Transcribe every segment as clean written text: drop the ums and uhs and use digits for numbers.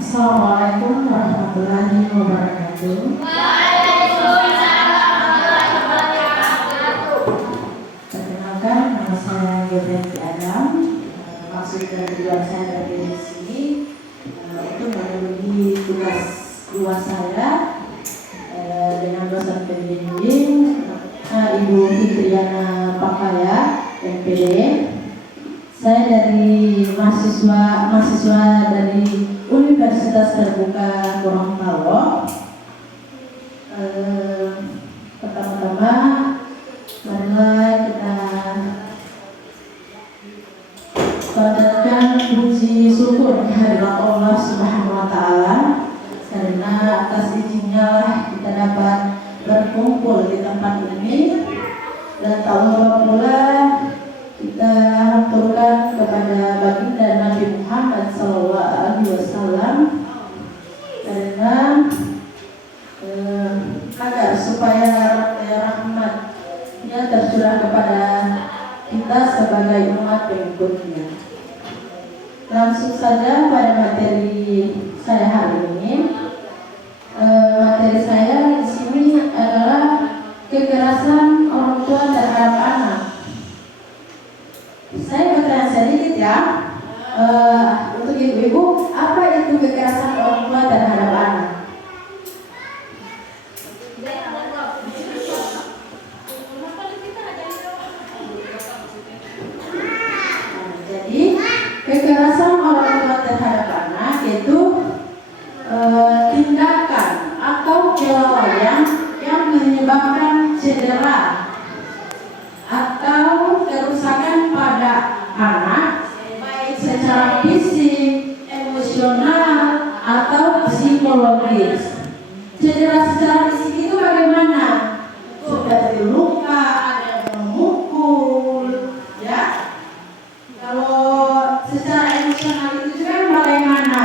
Assalamualaikum warahmatullahi wabarakatuh. Perkenalkan, nama saya Gebreci Adam. Maksud dan tujuan saya dari sini untuk memenuhi tugas luar saya dengan dosen pembimbing Ibu Fitriana Pakaya, MPD. Saya dari mahasiswa dari Universitas Terbuka Gorontalo. Pertama-tama marilah kita panjatkan puji syukur kehadirat Allah Subhanahu wa taala, karena atas izinnya lah kita dapat berkumpul di tempat ini, dan tak lupa pula kita haturkan kepada baginda Nabi Muhammad SAW karena agar supaya rahmatnya tercurah kepada kita sebagai umat pengikutnya. Langsung saja pada materi saya hari ini. Materi saya di sini adalah kekerasan orang tua terhadap anak. Saya bertanya sedikit ya, untuk ibu-ibu, apa itu kekerasan orang tua terhadap anak? Jadi kekerasan orang tua terhadap anak itu tindakan atau kelalaian yang menyebabkan cedera atau kerusakan pada anak, baik secara fisik, emosional, atau psikologis. Cedera secara fisik itu bagaimana? Seperti luka, ada yang memukul, ya. Kalau secara emosional itu juga bagaimana?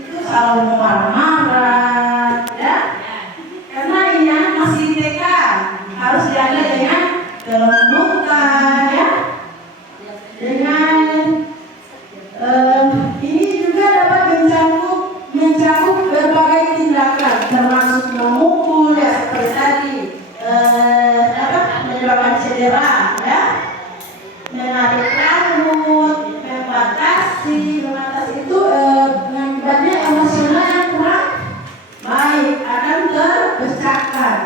Itu selalu marah-marah, ya. Karena ini masih TK, harus dijaga dengan kelembutan, ya. Dengan ini juga dapat mencakup berbagai tindakan, termasuk memukul, ya, seperti tadi, menyebabkan cedera, ya, menarik rambut, membatasi itu mengakibatnya emosional yang kurang baik, akan terpecahkan.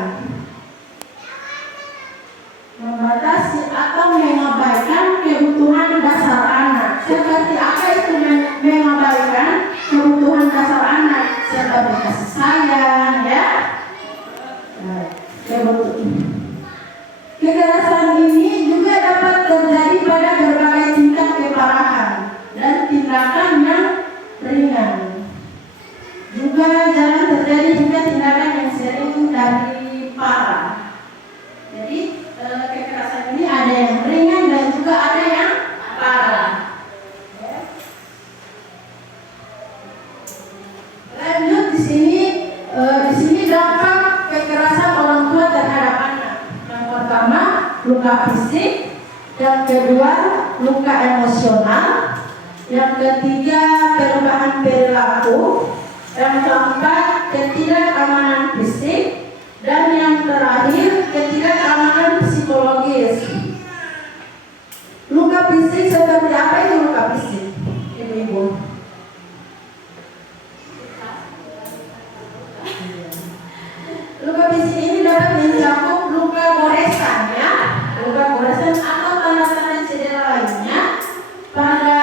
Membatasi atau mengabaikan kebutuhan dasar anak. Seperti apa itu mengabaikan kebutuhan dasar anak? Seperti kasih sayang, ya. Kekerasan ini juga dapat terjadi pada berbagai tingkat keparahan dan tindakan yang ringan. Juga jangan terjadi juga tindakan yang sering dari parah. Jadi kekerasan ini ada yang ringan dan juga ada yang parah. Lanjut di sini dampak kekerasan orang tua terhadap anak. Yang pertama, luka fisik. Yang kedua, luka emosional. Yang ketiga, perubahan perilaku. Yang keempat, ketidakamanan fisik. Dan yang terakhir, ketidakamanan psikologis. Luka fisik seperti apa itu luka fisik, ibu-ibu? Luka fisik ini dapat mencakup luka goresan, ya, luka goresan atau tanda-tanda cedera lainnya pada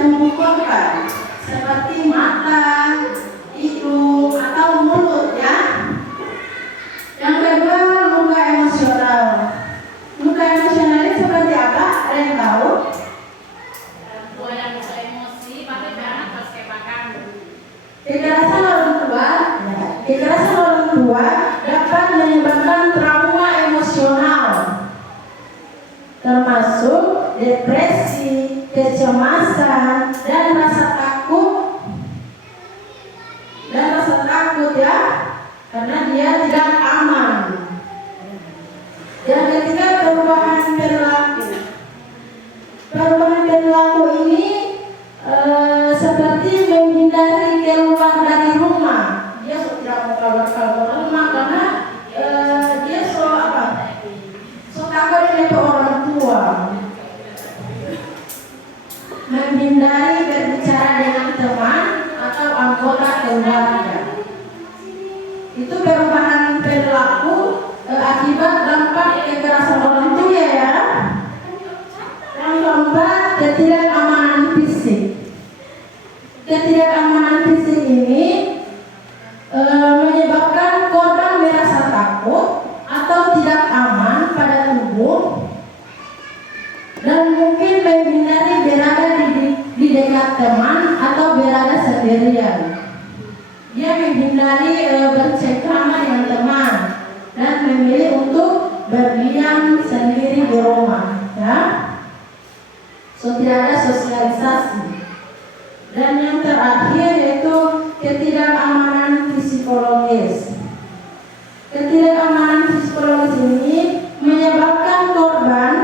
tubuh korban, seperti mata, hidung, atau mulut, ya. Yang kedua, luka emosional. Luka emosional ini seperti apa? Ada yang tahu? Kekerasan orang tua dapat menyebabkan trauma emosional, termasuk depresi, kecemasan, dan rasa takut, ya, karena dia tidak aman. Yang ketiga, perubahan perilaku. Perubahan perilaku ini seperti menghindari keluar dari rumah. Dia tidak mau keluar rumah karena dia takut dengan orang tua. Menghindari berbicara dengan teman atau anggota keluarga. Itu perubahan perilaku akibat dampak kekerasan orang tua ya. Yang keempat, ketidakamanan fisik. Ketidakamanan fisik ini menyebabkan korban merasa takut atau tidak aman pada tubuh dan mungkin menghindari berada di dekat teman atau berada sendirian. Dia menghindari bercengkrama dengan teman dan memilih untuk berdiam sendiri di rumah, ya. So tidak ada sosialisasi. Dan yang terakhir yaitu ketidakamanan psikologis. Ketidakamanan psikologis ini menyebabkan korban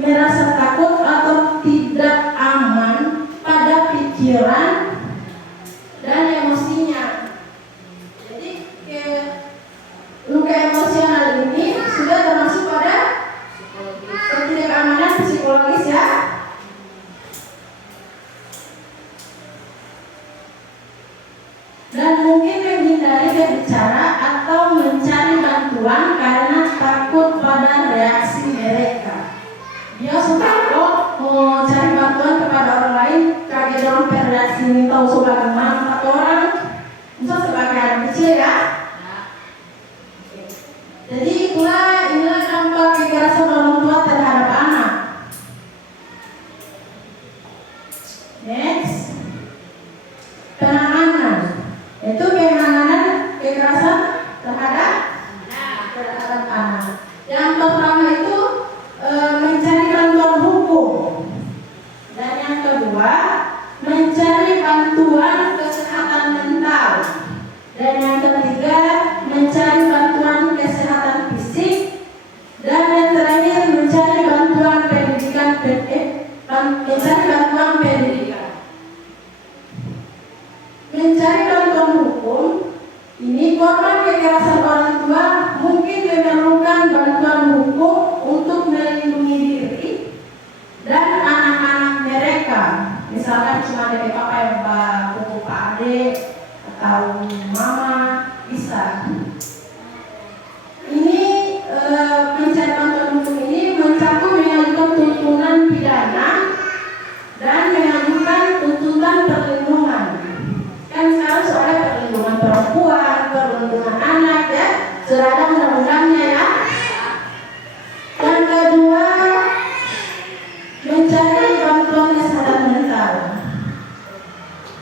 merasa takut atau tidak aman pada pikiran dan emosinya. Jadi luka emosional ini sudah termasuk pada ketidakamanan psikologis ya. Dan mungkin menghindari berbicara atau mencari bantuan karena takut pada reaksi mereka. Dia suka mau cari bantuan kepada orang lain, kaget orang bereaksi ini tahu sebagaimana kata orang, bisa sebagai anak kecil ya. Jadi inilah dampak kekerasan orang tua terhadap anak. Next, penanganan. Itu penanganan kekerasan terhadap anak. Yang pertama itu mencari bantuan hukum, dan yang kedua mencari bantuan kesehatan mental, dan yang ketiga mencari bantuan kesehatan fisik, dan yang terakhir mencari bantuan pendidikan. Mencari bantuan hukum ini korban kekerasan orang tua mungkin memerlukan bantuan hukum untuk melindungi diri dan anak-anak mereka. Misalkan cuma dari papa yang buku pak adik atau mama bisa. Ini mencari bantuan hukum ini mencakup mengajukan tuntutan pidana dan mengajukan tuntutan perlindungan. Kan sekarang soalnya perlindungan perempuan, perlindungan anak ya, sudah ada undang-undangnya ya. Yang kedua, mencari bantuan kesehatan mental.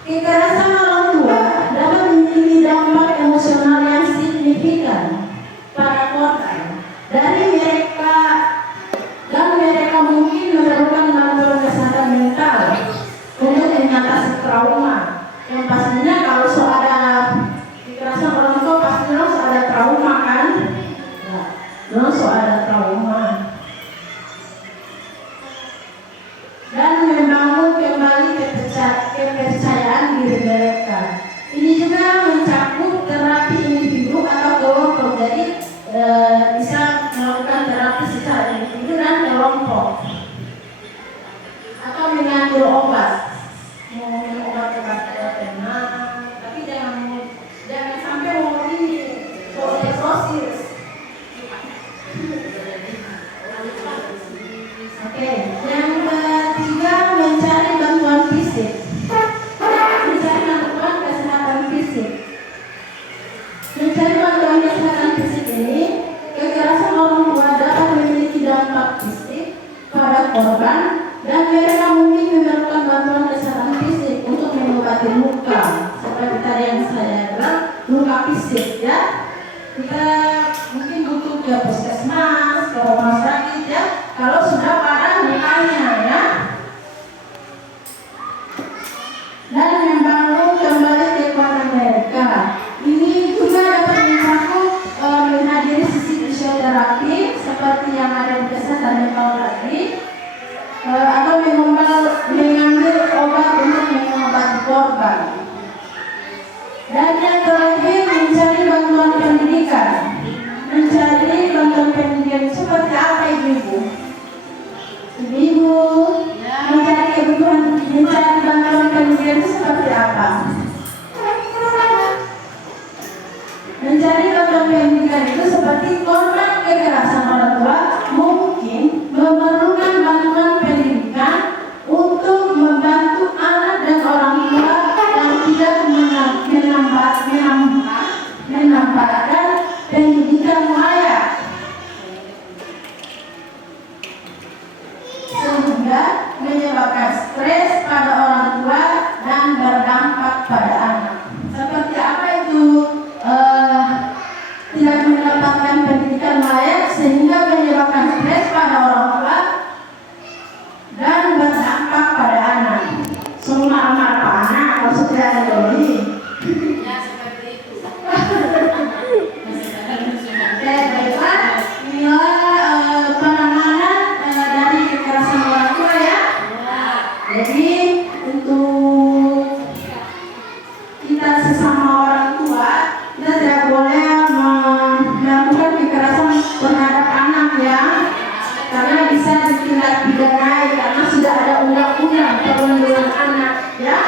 Kekerasan orang tua dapat memiliki dampak emosional yang signifikan pada korban. Dari mereka mungkin memerlukan bantuan kesehatan mental untuk mengatasi trauma. Yang pastinya kalau ada kekerasan orang tua pastinya harus ada trauma kan? Harus ada trauma. Dan membangun kembali kepercayaan diri mereka. Ini juga mencakup terapi individu atau kelompok. Jadi bisa melakukan terapi secara individu dan kelompok. Atau mengambil obat. Minum obat tenang, tapi jangan sampai mau ini sosis. Oke, yang ketiga mencari bantuan fisik. Mencari bantuan kesehatan fisik. Mencari bantuan kesehatan fisik ini, kekerasan orang tua dapat memiliki dampak fisik pada korban dan mereka mungkin memerlukan bantuan kesehatan fisik untuk mengobati luka seperti tadi yang saya bilang, luka fisik ya. Kita mungkin butuh ke puskesmas, ke rumah sakit ya, kalau sudah parah lukanya ya. Dan membangun kembali kekuatan mereka. Ini juga dapat mencakup menghadiri sisi fisioterapi seperti yang ada di kesehatan mental tadi. Atau mengambil obat untuk mengobati korban. Dan yang terakhir, mencari bantuan pendidikan. Mencari bantuan pendidikan seperti apa ibu-ibu? Ibu-ibu mencari kebutuhan, mencari bantuan pendidikan seperti apa? Mencari bantuan pendidikan itu seperti korban kekerasan orang tua mungkin memerlukan bantuan pendidikan untuk membantu anak dan orang tua yang tidak menambahkan pendidikan layak, sehingga menyebabkan stres pada orang tua dan berdampak pada anak. Seperti apa itu? Tidak mendapatkan pendidikan layak sehingga menyebabkan stres pada orang tua dan berdampak pada anak. Semua anak maksudnya ini. Ya seperti itu. Baiklah, inilah penanganan dari kekerasan orang tua ya. Jadi untuk kita sesama orang tua, kita tidak boleh melakukan kekerasan terhadap anak ya, karena bisa ditindak pidanai karena sudah ada undang-undang perlindungan anak ya.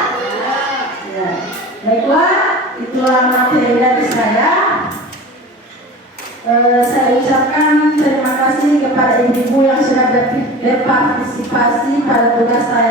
Baiklah, itulah materi dari saya. Saya ucapkan terima kasih kepada ibu-ibu yang sudah berpartisipasi pada tugas saya.